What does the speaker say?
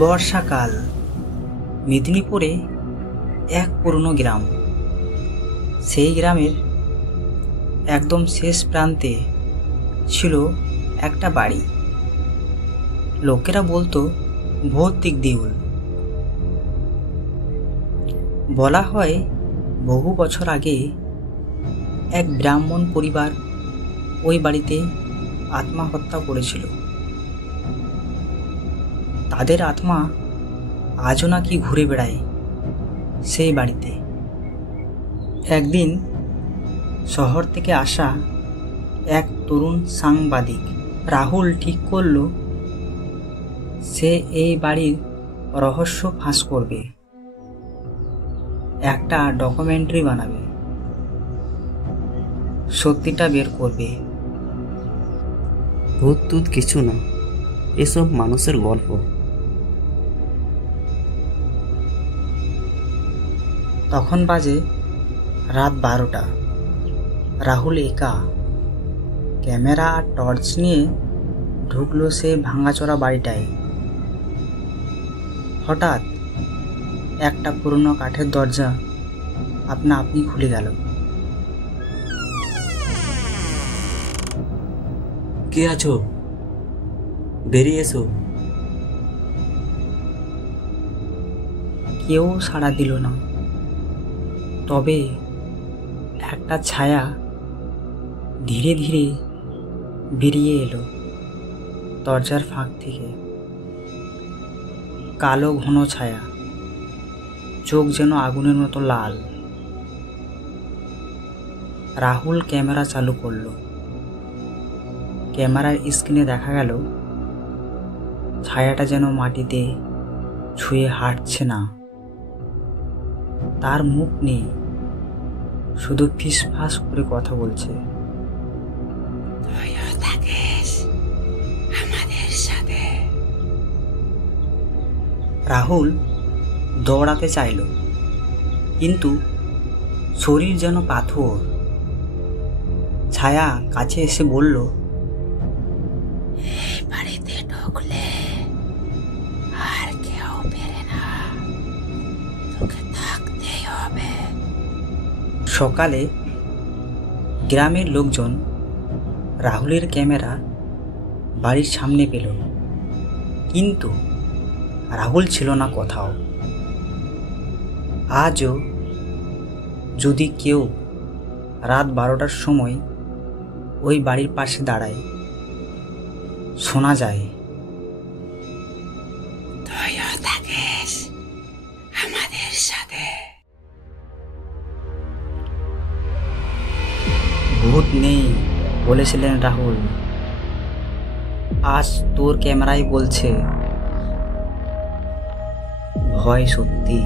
বর্ষাকাল, মেদিনীপুরে এক পুরনো গ্রাম। সেই গ্রামের একদম শেষ প্রান্তে ছিল একটা বাড়ি। লোকেরা বলতো ভৌতিক দেউল। বলা হয় বহু বছর আগে এক ব্রাহ্মণ পরিবার ওই বাড়িতে আত্মহত্যা করেছিল। তাদের আত্মা আজও নাকি ঘুরে বেড়ায় সেই বাড়িতে। একদিন শহর থেকে আসা এক তরুণ সাংবাদিক রাহুল ঠিক করল সে এই বাড়ির রহস্য ফাঁস করবে, একটা ডকুমেন্টারি বানাবে, সত্যিটা বের করবে। ভূত টুত কিছু না, এসব মানুষের গল্প। তখন বাজে রাত 12টা। রাহুল একা ক্যামেরা আর টর্চ নিয়ে ঢুকলো সে ভাঙাচোরা বাড়িটায়। হঠাৎ একটা পুরনো কাঠের দরজা আপনা আপনি খুলে গেল। কে আছো? বেরিয়ে এসো। কেউ সাড়া দিল না, তবে একটা ছায়া ধীরে ধীরে বেরিয়ে এলো দরজার ফাঁক থেকে। কালো ঘন ছায়া, চোখ যেন আগুনের মতো লাল। রাহুল ক্যামেরা চালু করলো। ক্যামেরার স্ক্রিনে দেখা গেল ছায়াটা যেন মাটিতে ছুঁয়ে হাঁটছে না। তার মুখ নেই, শুধু ফিসফাস করে কথা বলছে। রাহুল দৌড়াতে চাইল, কিন্তু শরীর যেন পাথর। ছায়া কাছে এসে বলল, এই বাড়িতে ঢুকলে আর কেউ বেরে না, তোকে থাকতেই হবে। সকালে গ্রামের লোকজন রাহুলের ক্যামেরা বাড়ির সামনে পেল, কিন্তু রাহুল ছিল না কোথাও। আজও যদি কেউ রাত 12টার সময় ওই বাড়ির পাশে দাঁড়ায়, শোনা যায়, তুইও থাকিস আমাদের সাথে। ভূত নেই বলেছিলেন রাহুল, আজ তোর ক্যামেরাই বলছে ভয় সত্যি।